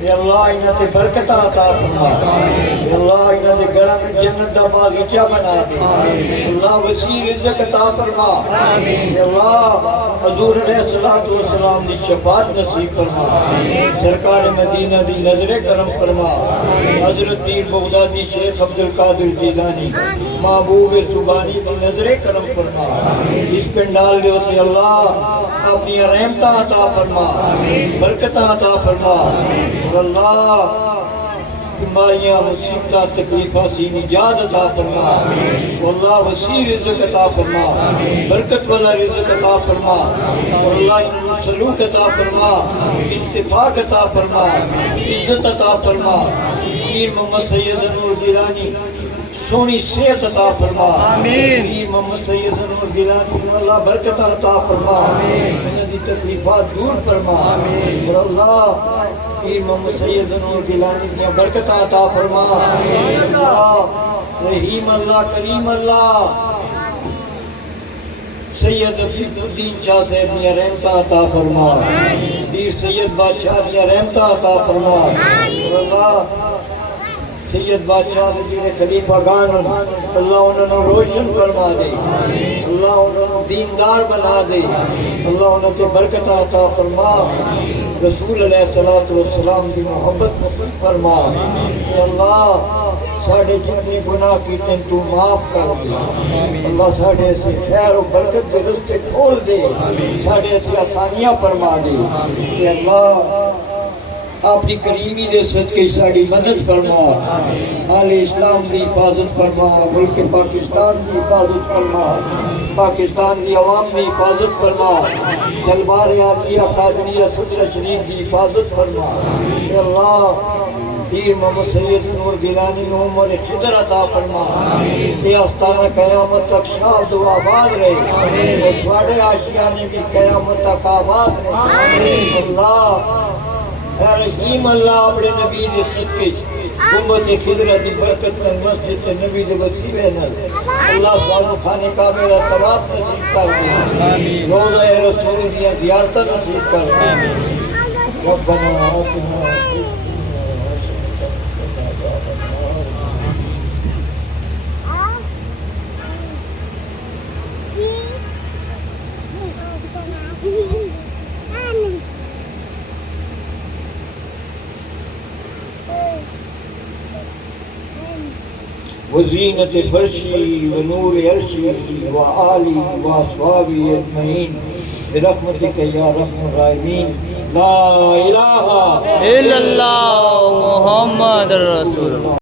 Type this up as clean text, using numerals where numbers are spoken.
یا اللہ انہاں تے برکت عطا فرما، یا اللہ انہاں دے گھراں وچ جنت دا باغیچہ بنا دے، اللہ وسیع رزق عطا فرما، یا اللہ حضور علیہ الصلوۃ والسلام دی شفاعت نصیب فرما، سرکار مدینہ دی نظر کرم فرما، حضرت پیر بغدادی شیخ عبد القادر جیلانی محبوب سبحانی دی نظر کرم فرما، اس پنڈال دے وچ اللہ اپنی رحمتاں عطا فرما، برکتاں عطا فرما، اور اللہ بیماریاں مصیبتاں تکلیفاں سے نجات عطا فرما، واللہ وسیع رزق عطا فرما، برکت والا رزق عطا فرما، اور اللہ سلوک عطا فرما، اتفاق عطا فرما، عزت عطا فرما، پیر محمد سید نور گیلانی سونی صحت عطا فرما، پیر محمد سید نور گیلانی اللہ برکت عطا فرما، انہاں دی تکلیفات دور فرما، اور اللہ پیر محمد سید نور گیلانی کی برکت عطا فرما، اللہ رحیم اللہ کریم اللہ سید عفیف الدین شاہ صاحب دیا رحمتاں عطا فرما، پیر سید بادشاہ دیا رحمتاں عطا فرما، اور اللہ سید بادشاہ دے جڑے خلیفہ گان اللہ انہاں نوں روشن فرما دے، اللہ انہاں نوں دیندار بنا دے، اللہ انہاں تے برکت عطا فرما، رسول علیہ الصلوۃ والسلام کی محبت فرما، اے اللہ ساڑھے جتنے گناہ کیتے تو معاف کر دے، اللہ ساڑھے سے خیر و برکت کے رستے کھول دے، ساڑھے سے آسانیاں فرما دے، اے اللہ اپنی کریمی دے صدقے ساڑھی مدد فرما، آل اسلام دی حفاظت فرما، ملک پاکستان دی حفاظت فرما، پاکستان دی عوام دی حفاظت فرما، تلوار عالیہ قادریہ صدر شریف دی حفاظت فرما، اے اللہ پیر محمد سید نور گیلانی نو عمر خضر عطا فرما، یہ آستانہ قیامت تک شاد و آباد رہے، اور سواڑے آشیانے بھی قیامت تک آباد رہے، اللہ اے رحیم اللہ اپنے نبی دے صدقے امت خضرہ دی برکت میں مسجد نبی دے وسیلے نال اللہ سبحانہ خانے کعبے دا طواف نصیب کر دے، روضہ رسول دیا زیارتاں نصیب کر دے، ربنا آتنا وزینت فرشی ونور عرشی وآلی واصحابی اجمعین برحمتک یا رحم الراحمین، لا الہ الا اللہ محمد رسول اللہ۔